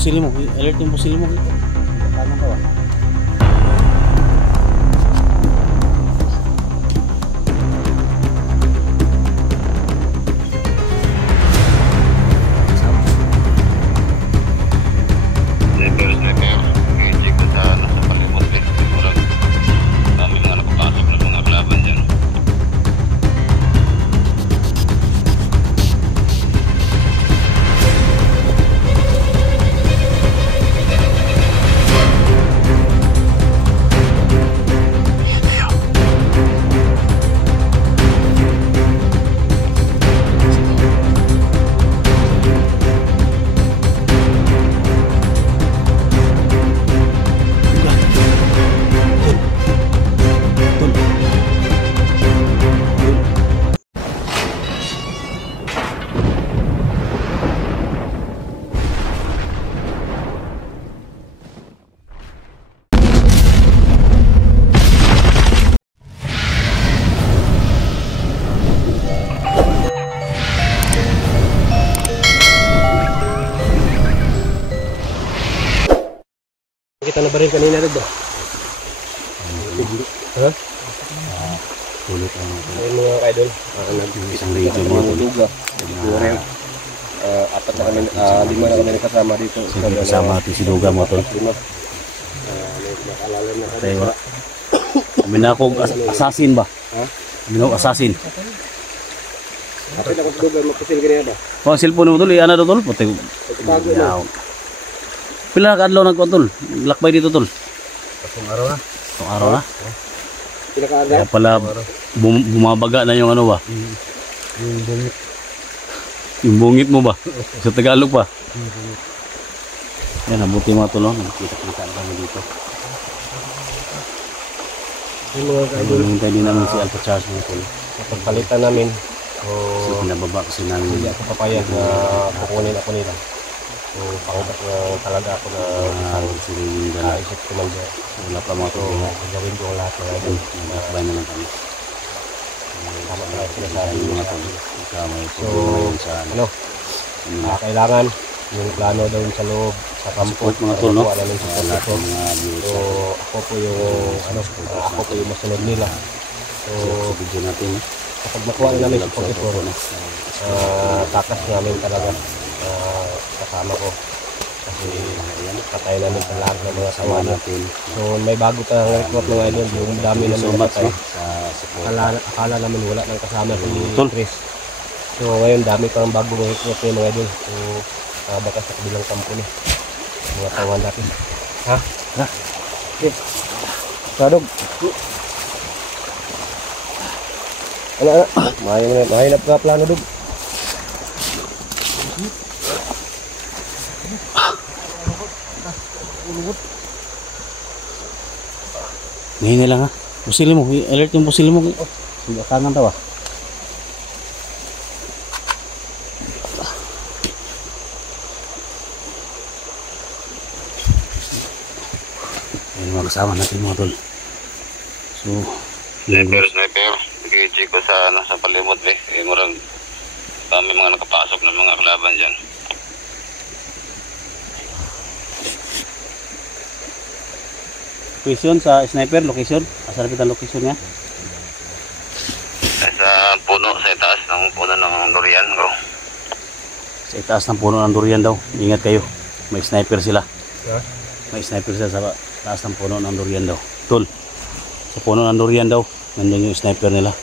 Pusili mo, alert yung pusili mo. Kanan ka ba? Kita na ba rin kanina rin ba? Ha? Ulit ang mga idol. isang radio mga Luga. Apat na kami, lima na kami kasama dito. kasama natin si Duga mga tol. Kami na akong assassin ba? Kami na akong assassin. Kapit ako sa Duga, magpasil ganyan ba? Kung ang cellphone mo tol, ano daw tol? Pati pila ka adlaw nagkuhan tol? Lakbay dito tol? Itong araw na. Itong araw na? Pinaka-araw? Kaya pala bumabaga na yung ano ba? Yung bungit. Yung bungit mo ba? Sa Tagalog pa? Yan, nabuti mga tol. Nakita-kita kami dito. Yung mga idol. Hinintay din namin si Alpha Charles mga tol. Pagpalitan namin. So pinababa kasi namin. Hindi ako papayag na kukunin ako nila. So pangubat na talaga ako na isip ko man dyan. Wala pa mga tol. Gawin ko ang lahat ng idol. Nakakabay na lang kami. Tama na sinasabi Mga tol. May So, problema sa ano? Kailangan yung plano daw sa loob, sa kampo. support mga tol, no? Namin sa Lahat support ng mga viewers So, ako po yung, ako po yung masunod nila. So, sa video natin. kapag makuha na namin sa support ito, takas namin talaga kasama ko. Kasi patay namin sa lahat ng mga tawa natin. So, may bago pa ng report mga idol, yung dami namin napatay. Akala namin wala nang kasama si Chris. So, ngayon dami pang bagong report ng mga idol. So, baka sa kabilang kampo ni mga tawan natin. Ha? Ha? Okay. Sadog. Ano? Mahinap ka plano dog. Ngayon lang ha. Pusili mo. Alert yung pusili mo. Sige, kanan tawa. Ayan mga kasama natin mga tol. So, Sniper. Nag-check ko sa palimot eh. Murang kami mga nakapasok ng mga kalaban dyan. location sa sniper, location. Asa rapit ang location niya? Sa puno, sa itaas ng puno ng durian ko. Sa itaas ng puno ng durian daw. Ingat kayo. May sniper sila. May sniper sila sa taas ng puno ng durian daw. Tol. Sa puno ng durian daw. Nandun yung sniper nila.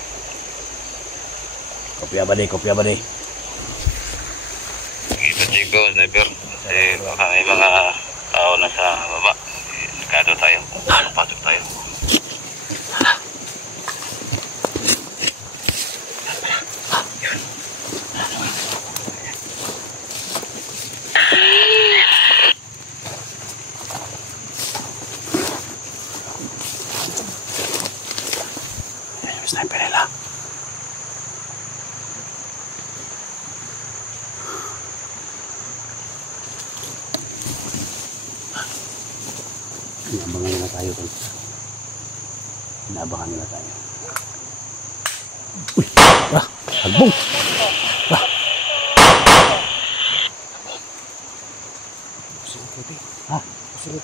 Kopya ba day? Kita chico, sniper. Kasi baka may mga tao na sa baba. Kado tayo. Pasok tayo. Sniper nila. Inaabangan nila tayo. Inaabangan nila tayo. Uy! Halbong! No.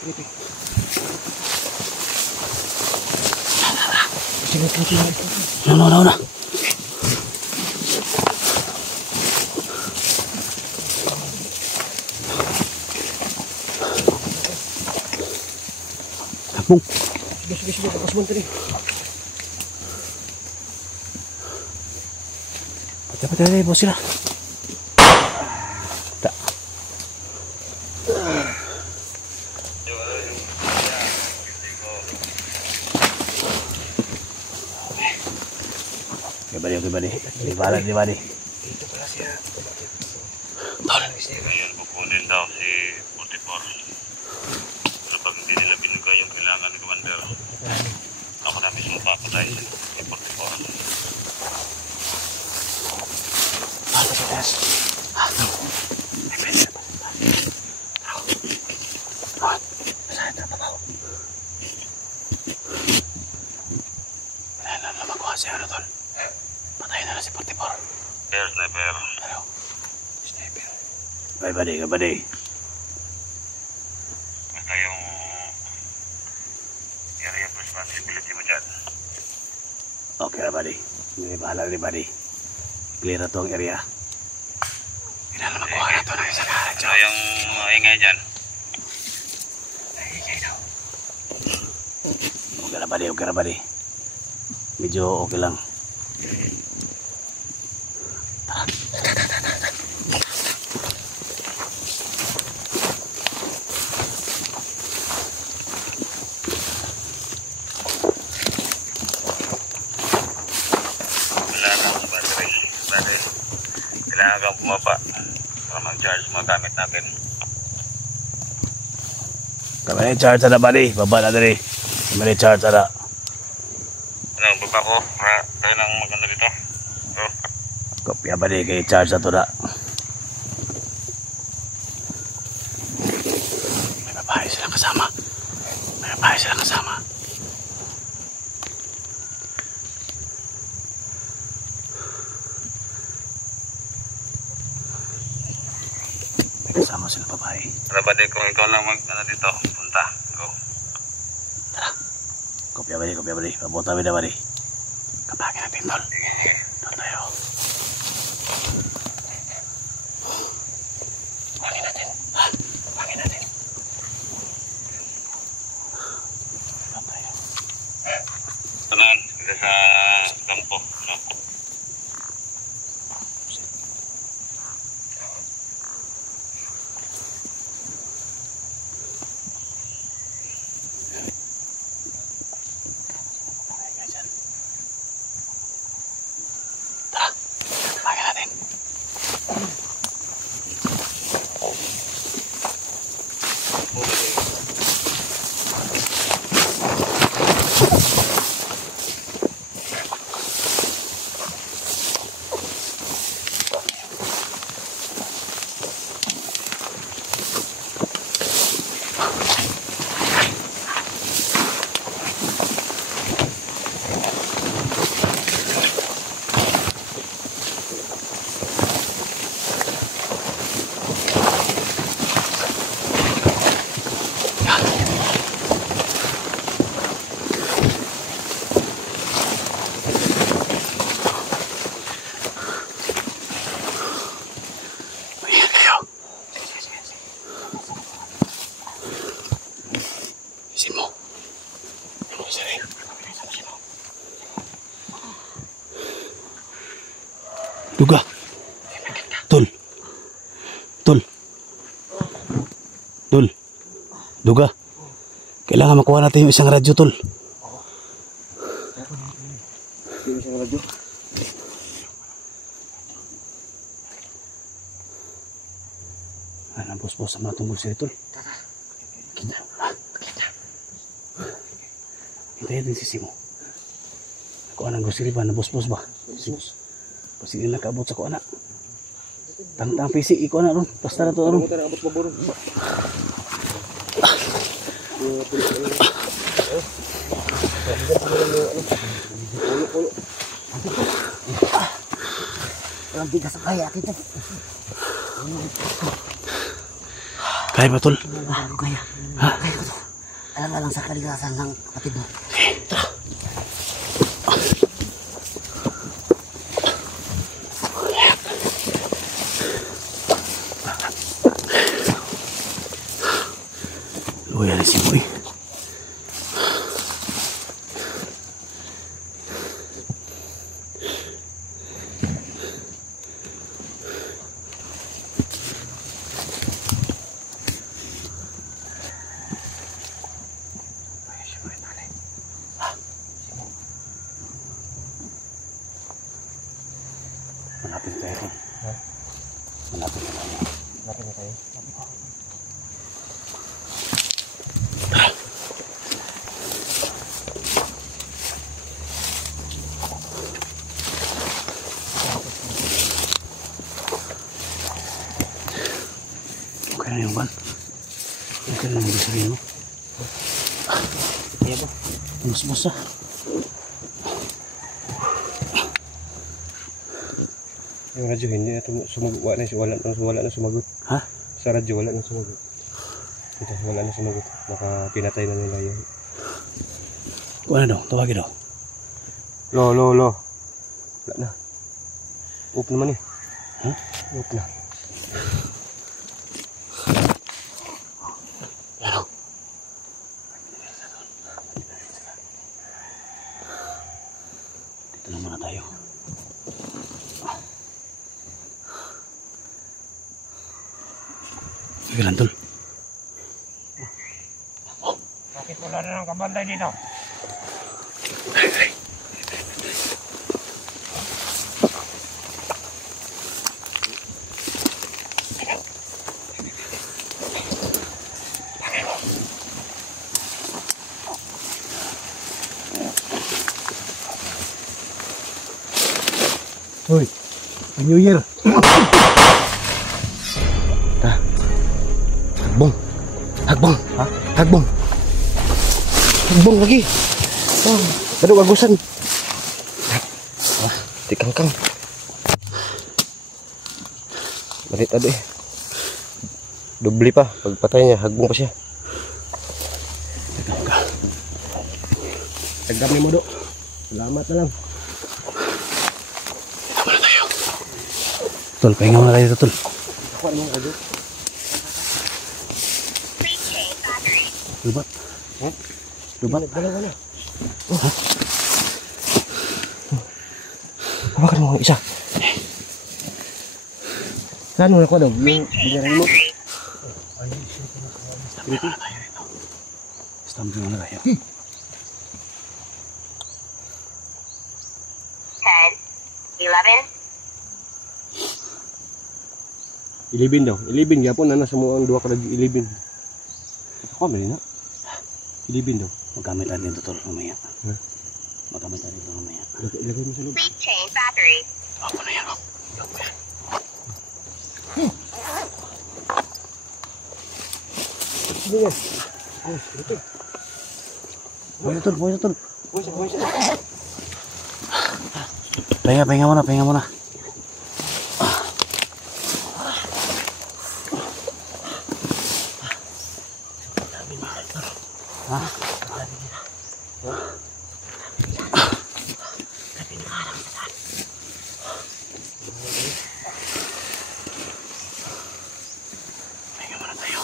Kapung. Sige, bakas mo tadi. Patay, bos sila. Tak. Okay, buddy. Di bali. Ito pala siya. Tol. Ngayon, kukunin daw si 44. Pero pag hindi nila binigay yung kailangan ni Commander, ako na mismo papatay si 44. Sniper. Bye, buddy. Basta yung area of responsibility mo dyan. Okay na, buddy. Hindi bahala ni buddy. Clear na to ang area. Kailangan makuha na to ng isang harap. Ano yung ingay dyan? Okay na, buddy. Medyo okay lang. Kailangan kang bumaba para mag-charge mga gamit natin. Kami charge na, buddy. Baba na dali. Kami charge na. Ano, baba ko para tayo ng maganda dito. Kopya, buddy. Kaya charge na to na. May babae silang kasama. Kasama sila babae. Ano ba di kung ikaw lang dito, punta. Go. Tara. Kopya, buddy. Pabuta, buddy. Kapagin natin, tol. Doon tayo. Pagin natin. Doon tayo. Tanan, dito sa kampo. No? Duga. Tol. Duga. Kailangan makuha natin yung isang radyo, tol. Yung isang radyo. Ano, bos sa mga tumbol sila, tol. Kita. Hintayin din si Simo. Ako anang gusto ba na bos ba? Kasi nila nakaabot sa ko anak. Tang PC iko na ron. Basta na to ron. Ang bigas sa kaya kita. Kaya ba, tol? Kaya. Ha? Kaya ko to. Alang-alang sa kaligasan ng kapatid mo. Tara. Luya na si Boy. Malapit tayo ron. Malapit na tayo. Lapit na tayo. Okay na yung ban. Okay na yung sabihin mo. Iya ba? Mas-mas ah. Yung radyo hindi na sumagot. Wala na sumagot. Ha? Sa radyo wala na sumagot. Ito, wala na sumagot. Baka pinatay na nila yun. Kung ano daw, tawagin daw. Lo. Wala na. Oop naman eh. Ha? Oop na. Ano? Dito na muna tayo. Sige lang, tol. Bakit wala na ng kabanday dito? Hoy, New Year. Hagbong. Ha? Hagbong lagi. Oh, aduh agusan. Tikangkang. Balit ado eh. Dubli pa. Pagpatay niya, hagbong pa siya. Tikangkang. Tagam ni mo do. Salamat na lang. Pahinga muna tayo. Tol, pahinga muna tayo, tol. Ako naman ado. Lubat. Ha? Lubat. Dalawa na. Oh. Ha? Hawakan mo isa. Ano na ko daw? Yung binaran mo? Stop muna tayo rito. Stop muna tayo. 10, 11. 11 daw. 11 yapon na nasa mo ang duha ka 11. Ito ko na. 11 daw. Magamit natin ito, tol, mamaya. Ha? Magamit natin ito mamaya. Ilagay mo sa loob. Please change battery. Ako na yan, oh. Ikaw mo yan. Sige nga. Oh, ito. Buhay na, tol, buhay na, tol. Buhay siya. Pahinga muna, pahinga muna. Ha? Pahinga muna tayo.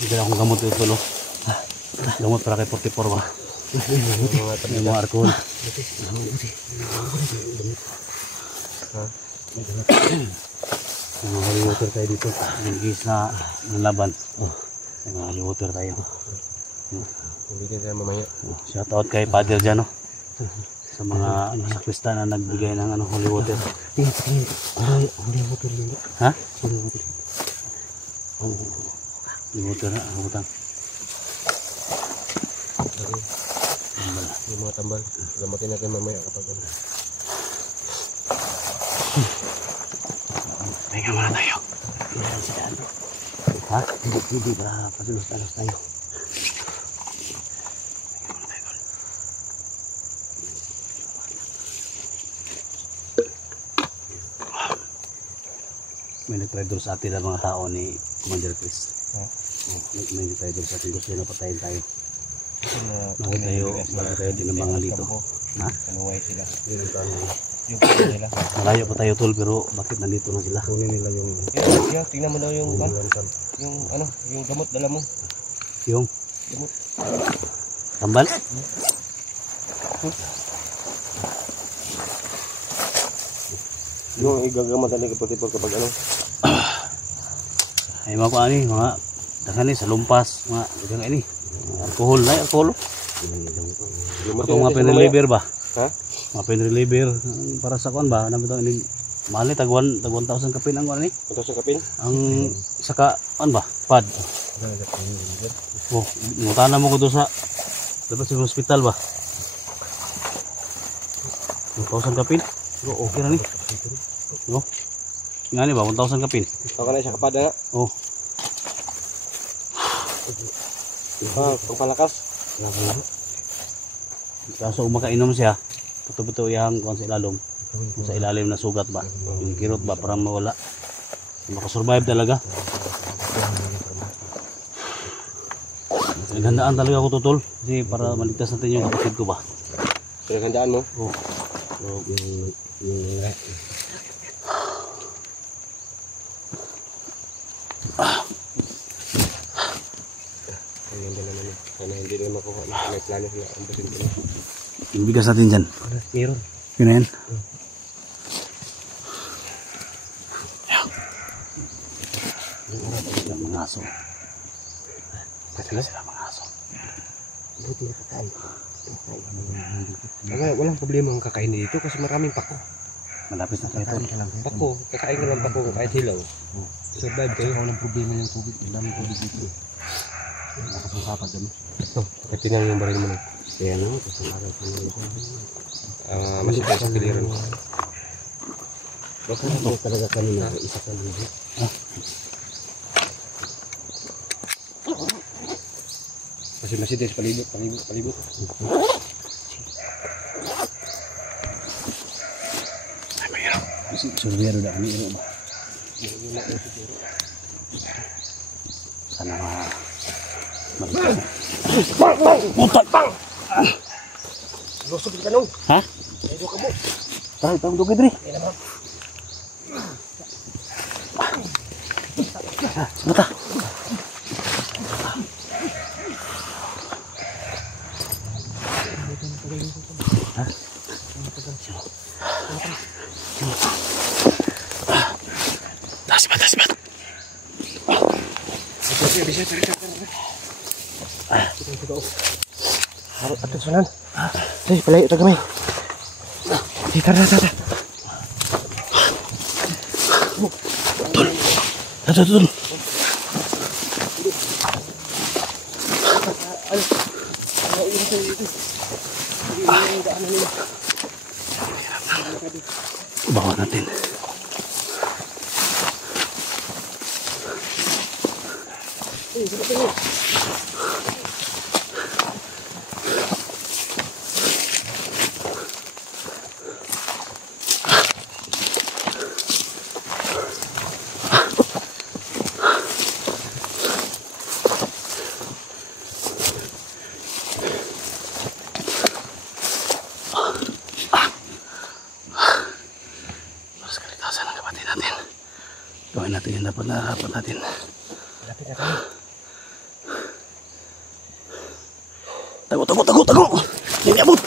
Bigyan akong gamot dito, lo. Gamot para kay 44 ba? Yung mga alcohol. Yung mga holy water tayo dito. Yung gis na ng laban. Yung mga holy water tayo. Bigyan tayo mamaya. Shout out kay Father dyan, no? Sa mga sakrista na nagbigay ng holy water. Tingin. Holy water din. Ha? Holy water. Holy water na, ang utang. Yung mga tambal. Gamatin natin mamaya kapag ano. Pahinga muna tayo. Yan si Dan. Ha? Hindi para patulos-talos tayo. May nag-try doon sa atin ang mga tao ni Commander Chris. May nag-try doon sa atin. Gusto na patayin tayo. Bakit tayo tinambangan dito? Ha? Kanuway sila. Yung nila. Malayo pa tayo tol, pero bakit nandito na sila? Kunin nila yung... Yan, tingnan mo daw yung yung gamot dala mo. Yung Gamot. tambal? Yung igagamot ni Kapatid kapag ano? Ay mga kuha ni, mga dagan ni sa lumpas, mga dagan ini. Alcohol na, alcohol. Ito mga pain reliever ba? Ha? Mga pain reliever para sa kuan ba? Ano ba ini? Mahal ni tag 1,000 kapin ang kuan ni. Ito sa kapin? Ang saka kuan ba? Pad. Oh, ngutana mo ko do sa dapat sa hospital ba? 1,000 kapin? Oh, okay na ni. Oh. Ngani ba 1,000 kapin? Ako na siya kapad na. Oh. Pangpalakas. Kaso makainom siya, betul-betul yang kuan sa ilalim. Sa ilalim na sugat ba? Yung kirot ba para mawala. Makasurvive talaga. Naghandaan talaga ako tutol. Kasi para maligtas natin yung kapatid ko ba. Pinaghandaan mo? Oh. Yung sana hindi na makuha na may plano sila ang basin ko. Yung bigas natin dyan. Meron. Yun na yan. Mga aso. Sila mga aso. Buti na kakain. Walang problema ang kakain dito kasi maraming pako. Malapit na kayo tol. Pako, kakain ka lang pako kahit hilaw. Survive kayo. Walang problema yung tubig. Ang daming tubig dito. Nakasangkapat dyan. Ito, tingnan yung baril mo na. Kaya no, kasi araw ko na Masipay sa kiliran. baka na talaga kanina. Isa ka lang dito. Masipay palibot. Survero dah kami iro ba. Sana putat bang. Lusog ka nung. Ha? Medyo ka mo. Tayo tang dugid diri. Mata. Sibat. Bisa. Harap atas sunan. Say, palayo ta gamay. Tara. Tol. Bawa natin. Gawin natin yung dapat natin. Lapit na kami. Tago! Hindi abot!